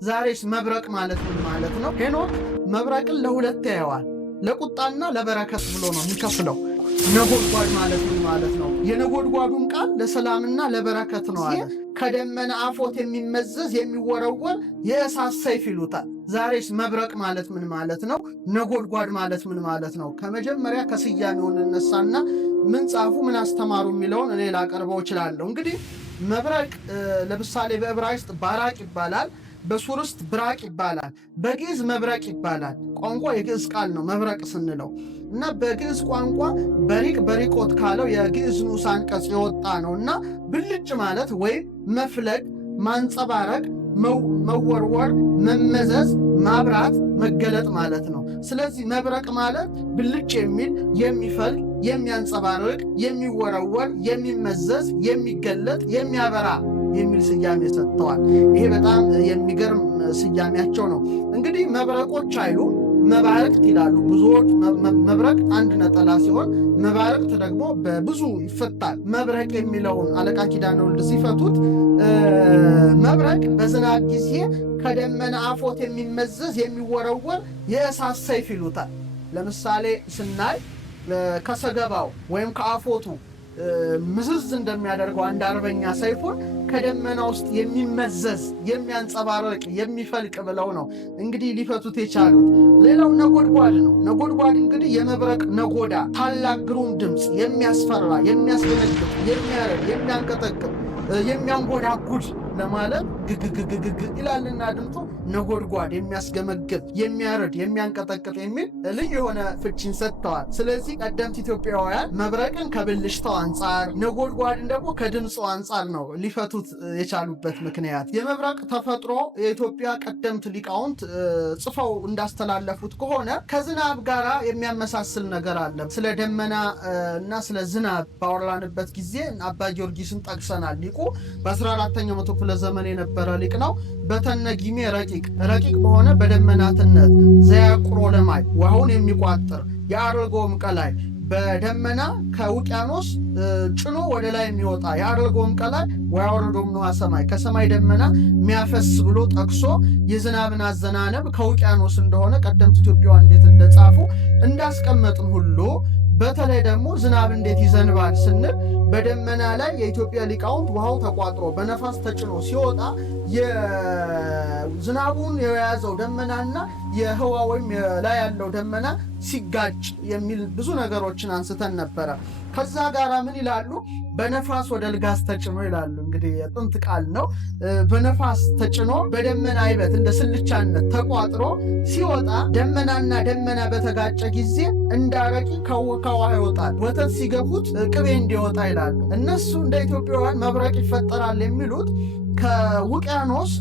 ዛሬስ መብረቅ ማለት ምን ማለት ነው? ሄኖክ መብረቅን ለሁለት ያየዋል። ለቁጣና ለበረከት ብሎ ነው የሚከፍለው። ነጎድጓድ ማለት ምን ማለት ነው? የነጎድጓዱን ቃል ለሰላምና ለበረከት ነው አለ። ከደመና አፎት የሚመዘዝ የሚወረወር የእሳት ሰይፍ ይሉታል። ዛሬስ መብረቅ ማለት ምን ማለት ነው? ነጎድጓድ ማለት ምን ማለት ነው? ከመጀመሪያ ከስያሜውን እነሳና ምን ጻፉ ምን አስተማሩ የሚለውን እኔ ላቀርበው እችላለሁ። እንግዲህ መብረቅ ለምሳሌ በዕብራይስጥ ባራቅ ይባላል፣ በሱርስት ብራቅ ይባላል፣ በግዕዝ መብረቅ ይባላል። ቋንቋ የግዕዝ ቃል ነው መብረቅ ስንለው እና በግዕዝ ቋንቋ በሪቅ በሪቆት ካለው የግዕዝ ንዑስ አንቀጽ የወጣ ነው እና ብልጭ ማለት ወይም መፍለግ፣ ማንጸባረቅ፣ መወርወር፣ መመዘዝ፣ ማብራት፣ መገለጥ ማለት ነው። ስለዚህ መብረቅ ማለት ብልጭ የሚል የሚፈልግ፣ የሚያንጸባርቅ፣ የሚወረወር፣ የሚመዘዝ፣ የሚገለጥ፣ የሚያበራ የሚል ስያሜ ሰጥተዋል። ይሄ በጣም የሚገርም ስያሜያቸው ነው። እንግዲህ መብረቆች አይሉ መባረቅት ይላሉ ብዙዎች። መብረቅ አንድ ነጠላ ሲሆን መባረቅት ደግሞ በብዙ ይፈታል። መብረቅ የሚለውን አለቃ ኪዳነ ወልድ ሲፈቱት መብረቅ በዝናብ ጊዜ ከደመና አፎት የሚመዘዝ የሚወረወር የእሳት ሰይፍ ይሉታል። ለምሳሌ ስናይ ከሰገባው ወይም ከአፎቱ ምዝዝ እንደሚያደርገው አንድ አርበኛ ሰይፉን ከደመና ውስጥ የሚመዘዝ የሚያንጸባርቅ የሚፈልቅ ብለው ነው እንግዲህ ሊፈቱት የቻሉት። ሌላው ነጎድጓድ ነው። ነጎድጓድ እንግዲህ የመብረቅ ነጎዳ ታላቅ ግሩም ድምፅ የሚያስፈራ የሚያስደነግጥ የሚያረድ የሚያንቀጠቅጥ የሚያንጎዳጉድ ለማለት ግግግግግግ ይላልና ድምፁ ነጎድጓድ የሚያስገመግብ የሚያረድ የሚያንቀጠቅጥ የሚል ልዩ የሆነ ፍቺን ሰጥተዋል። ስለዚህ ቀደምት ኢትዮጵያውያን መብረቅን ከብልሽታው አንጻር ነጎድጓድን ደግሞ ከድምፁ አንጻር ነው ሊፈቱት የቻሉበት ምክንያት። የመብረቅ ተፈጥሮ የኢትዮጵያ ቀደምት ሊቃውንት ጽፈው እንዳስተላለፉት ከሆነ ከዝናብ ጋር የሚያመሳስል ነገር አለ። ስለ ደመና እና ስለ ዝናብ ባወራንበት ጊዜ አባ ጊዮርጊስን ጠቅሰናል። ሊቁ በ14ኛው መቶ ክፍለ ዘመን የነበረ ሊቅ ነው። በተነጊሜ ረቂቅ በሆነ በደመናትነት ዘያቁሮ ለማይ ውሃውን የሚቋጥር የአርጎም ቀላይ በደመና ከውቅያኖስ ጭኖ ወደ ላይ የሚወጣ የአርጎም ቀላይ ወያወርዶም ነዋ ሰማይ ከሰማይ ደመና የሚያፈስ ብሎ ጠቅሶ የዝናብን አዘናነብ ከውቅያኖስ እንደሆነ ቀደምት ኢትዮጵያውያን እንዴት እንደጻፉ እንዳስቀመጥን ሁሉ በተለይ ደግሞ ዝናብ እንዴት ይዘንባል ስንል በደመና ላይ የኢትዮጵያ ሊቃውንት ውሃው ተቋጥሮ በነፋስ ተጭኖ ሲወጣ የዝናቡን የያዘው ደመናና የህዋ ወይም ላይ ያለው ደመና ሲጋጭ የሚል ብዙ ነገሮችን አንስተን ነበረ። ከዛ ጋር ምን ይላሉ? በነፋስ ወደ ልጋስ ተጭኖ ይላሉ። እንግዲህ የጥንት ቃል ነው። በነፋስ ተጭኖ በደመና አይበት እንደ ስልቻነት ተቋጥሮ ሲወጣ ደመናና ደመና በተጋጨ ጊዜ እንዳረቂ ከውሃ ይወጣል፣ ወተት ሲገፉት ቅቤ እንዲወጣ ይላሉ። እነሱ እንደ ኢትዮጵያውያን መብረቅ ይፈጠራል የሚሉት ከውቅያኖስ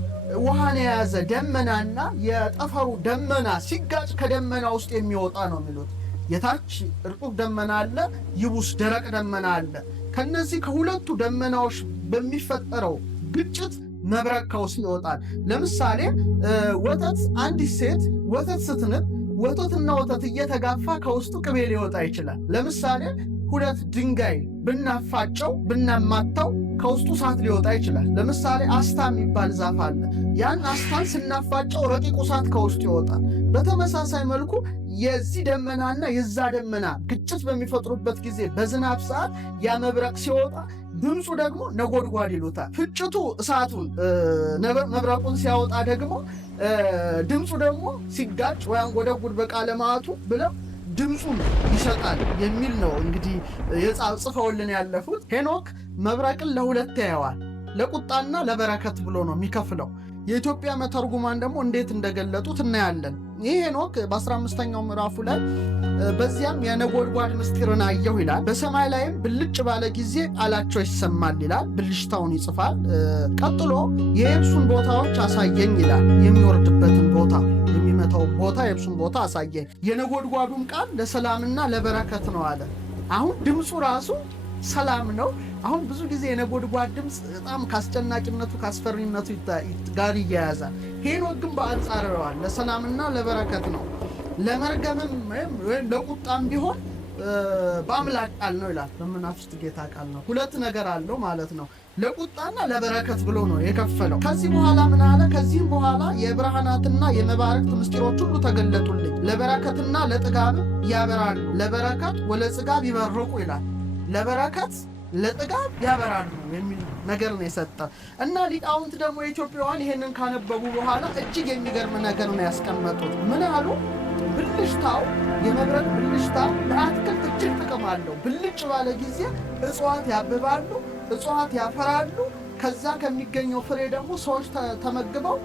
ውሃን የያዘ ደመናና የጠፈሩ ደመና ሲጋጭ ከደመና ውስጥ የሚወጣ ነው የሚሉት። የታች እርጥብ ደመና አለ፣ ይቡስ ደረቅ ደመና አለ። ከነዚህ ከሁለቱ ደመናዎች በሚፈጠረው ግጭት መብረቅ ከውስጥ ይወጣል። ለምሳሌ ወተት አንዲት ሴት ወተት ስትንብ ወተትና ወተት እየተጋፋ ከውስጡ ቅቤ ሊወጣ ይችላል። ለምሳሌ ሁለት ድንጋይ ብናፋጨው ብናማታው ከውስጡ እሳት ሊወጣ ይችላል። ለምሳሌ አስታ የሚባል ዛፍ አለ። ያን አስታን ስናፋጨው ረቂቁ እሳት ከውስጡ ይወጣል። በተመሳሳይ መልኩ የዚህ ደመናና የዛ ደመና ግጭት በሚፈጥሩበት ጊዜ በዝናብ ሰዓት ያ መብረቅ ሲወጣ ድምፁ ደግሞ ነጎድጓድ ይሉታል። ፍጭቱ እሳቱን መብረቁን ሲያወጣ ደግሞ ድምፁ ደግሞ ሲጋጭ ወያን ጎደጉድ በቃለ መዓቱ ብለው ድምፁን ይሰጣል የሚል ነው እንግዲህ ጽፈውልን ያለፉት። ሄኖክ መብረቅን ለሁለት ያየዋል። ለቁጣና ለበረከት ብሎ ነው የሚከፍለው። የኢትዮጵያ መተርጉማን ደግሞ እንዴት እንደገለጡት እናያለን። ይህ ሄኖክ በ15ኛው ምዕራፉ ላይ በዚያም የነጎድጓድ ምስጢርን አየሁ ይላል። በሰማይ ላይም ብልጭ ባለ ጊዜ ቃላቸው ይሰማል ይላል። ብልሽታውን ይጽፋል። ቀጥሎ የየብሱን ቦታዎች አሳየኝ ይላል። የሚወርድበትን ቦታ የሚመታው ቦታ የብሱን ቦታ አሳየኝ። የነጎድጓዱም ቃል ለሰላምና ለበረከት ነው አለ። አሁን ድምፁ ራሱ ሰላም ነው። አሁን ብዙ ጊዜ የነጎድጓድ ድምፅ በጣም ካስጨናቂነቱ ካስፈሪነቱ ጋር ይያያዛል። ሄኖክ ግን በአንጻር ይለዋል ለሰላምና ለበረከት ነው። ለመርገምም ወይም ለቁጣም ቢሆን በአምላክ ቃል ነው ይላል። በመናፍስት ጌታ ቃል ነው። ሁለት ነገር አለው ማለት ነው። ለቁጣና ለበረከት ብሎ ነው የከፈለው። ከዚህ በኋላ ምን አለ? ከዚህም በኋላ የብርሃናትና የመባረክት ምስጢሮች ሁሉ ተገለጡልኝ፣ ለበረከትና ለጥጋብ ያበራሉ፣ ለበረከት ወለጽጋብ ይበርቁ ይላል። ለበረከት ለጥጋብ ያበራሉ የሚል ነገር ነው የሰጠ እና ሊቃውንት ደግሞ የኢትዮጵያውያን ይሄንን ካነበቡ በኋላ እጅግ የሚገርም ነገር ነው ያስቀመጡት። ምን አሉ? ብልሽታው የመብረቅ ብልሽታ ለአትክልት እጅግ ጥቅም አለው። ብልጭ ባለ ጊዜ እጽዋት ያብባሉ፣ እጽዋት ያፈራሉ። ከዛ ከሚገኘው ፍሬ ደግሞ ሰዎች ተመግበው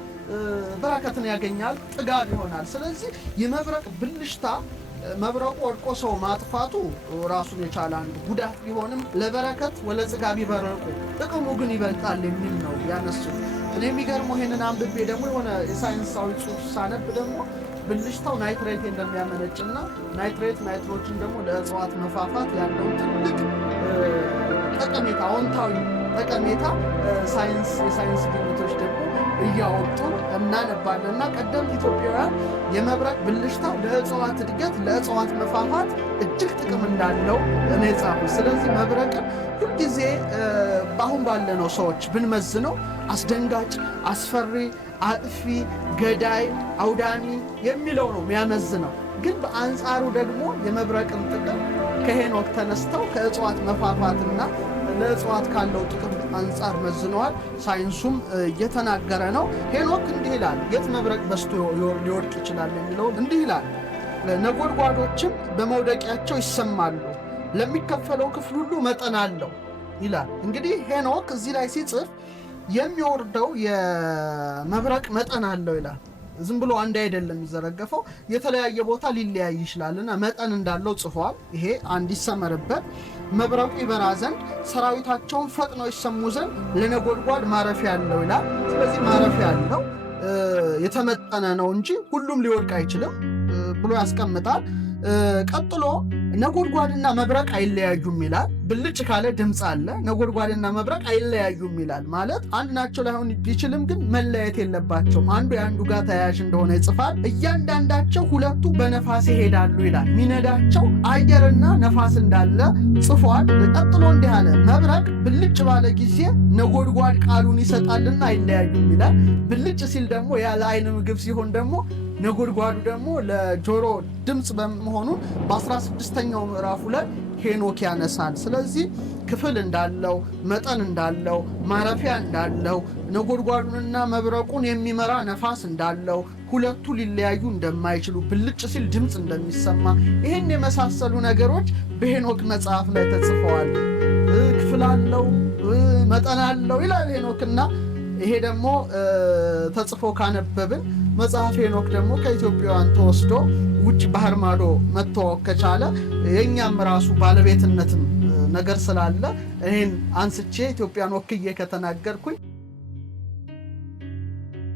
በረከትን ያገኛል፣ ጥጋብ ይሆናል። ስለዚህ የመብረቅ ብልሽታ መብረቁ ወድቆ ሰው ማጥፋቱ ራሱን የቻለ አንዱ ጉዳት ቢሆንም ለበረከት ወለጽጋብ ይበርቁ ጥቅሙ ግን ይበልጣል የሚል ነው ያነሱት። እኔ የሚገርመው ይሄንን አንብቤ ደግሞ የሆነ የሳይንሳዊ ጽሑፍ ሳነብ ደግሞ ብልሽታው ናይትሬት እንደሚያመነጭና ናይትሮጅን ደግሞ ለእጽዋት መፋፋት ያለውን ትልቅ ጠቀሜታ አዎንታዊ ጠቀሜታ የሳይንስ ግኝቶች ደግሞ እያወጡ እናነባለንና ቀደምት ኢትዮጵያውያን የመብረቅ ብልሽታ ለእጽዋት እድገት ለእጽዋት መፋፋት እጅግ ጥቅም እንዳለው እኔ ጻፉ። ስለዚህ መብረቅን ሁልጊዜ በአሁን ባለነው ሰዎች ብንመዝነው አስደንጋጭ፣ አስፈሪ፣ አጥፊ፣ ገዳይ፣ አውዳሚ የሚለው ነው የሚያመዝነው። ግን በአንጻሩ ደግሞ የመብረቅን ጥቅም ከሄኖክ ተነስተው ከእጽዋት መፋፋትና ለእጽዋት ካለው ጥቅም አንጻር መዝነዋል። ሳይንሱም እየተናገረ ነው። ሄኖክ እንዲህ ይላል፣ የት መብረቅ በስቶ ሊወድቅ ይችላል የሚለው እንዲህ ይላል፣ ነጎድጓዶችም በመውደቂያቸው ይሰማሉ፣ ለሚከፈለው ክፍል ሁሉ መጠን አለው ይላል። እንግዲህ ሄኖክ እዚህ ላይ ሲጽፍ የሚወርደው የመብረቅ መጠን አለው ይላል። ዝም ብሎ አንድ አይደለም የሚዘረገፈው፣ የተለያየ ቦታ ሊለያይ ይችላልና መጠን እንዳለው ጽፏል። ይሄ አንድ ይሰመርበት። መብረቁ ይበራ ዘንድ ሰራዊታቸውን ፈጥነው ይሰሙ ዘንድ ለነጎድጓድ ማረፊያ አለው ይላል። ስለዚህ ማረፊያ አለው፣ የተመጠነ ነው እንጂ ሁሉም ሊወድቅ አይችልም ብሎ ያስቀምጣል። ቀጥሎ ነጎድጓድና መብረቅ አይለያዩም ይላል። ብልጭ ካለ ድምፅ አለ። ነጎድጓድና መብረቅ አይለያዩም ይላል። ማለት አንድ ናቸው ላይሆን ቢችልም ግን መለያየት የለባቸውም። አንዱ የአንዱ ጋር ተያያዥ እንደሆነ ይጽፋል። እያንዳንዳቸው ሁለቱ በነፋስ ይሄዳሉ ይላል። ሚነዳቸው አየርና ነፋስ እንዳለ ጽፏል። ቀጥሎ እንዲህ አለ፣ መብረቅ ብልጭ ባለ ጊዜ ነጎድጓድ ቃሉን ይሰጣልና አይለያዩም ይላል። ብልጭ ሲል ደግሞ ያለ አይን ምግብ ሲሆን ደግሞ ነጎድጓዱ ደግሞ ለጆሮ ድምፅ በመሆኑ በ16ኛው ምዕራፉ ላይ ሄኖክ ያነሳል። ስለዚህ ክፍል እንዳለው፣ መጠን እንዳለው፣ ማረፊያ እንዳለው፣ ነጎድጓዱንና መብረቁን የሚመራ ነፋስ እንዳለው፣ ሁለቱ ሊለያዩ እንደማይችሉ፣ ብልጭ ሲል ድምፅ እንደሚሰማ፣ ይህን የመሳሰሉ ነገሮች በሄኖክ መጽሐፍ ላይ ተጽፈዋል። ክፍል አለው፣ መጠን አለው ይላል ሄኖክና ይሄ ደግሞ ተጽፎ ካነበብን መጽሐፍ ሄኖክ ደግሞ ከኢትዮጵያውያን ተወስዶ ውጭ ባህር ማዶ መተዋወቅ ከቻለ የኛም ራሱ ባለቤትነትም ነገር ስላለ ይሄን አንስቼ ኢትዮጵያን ወክዬ ከተናገርኩኝ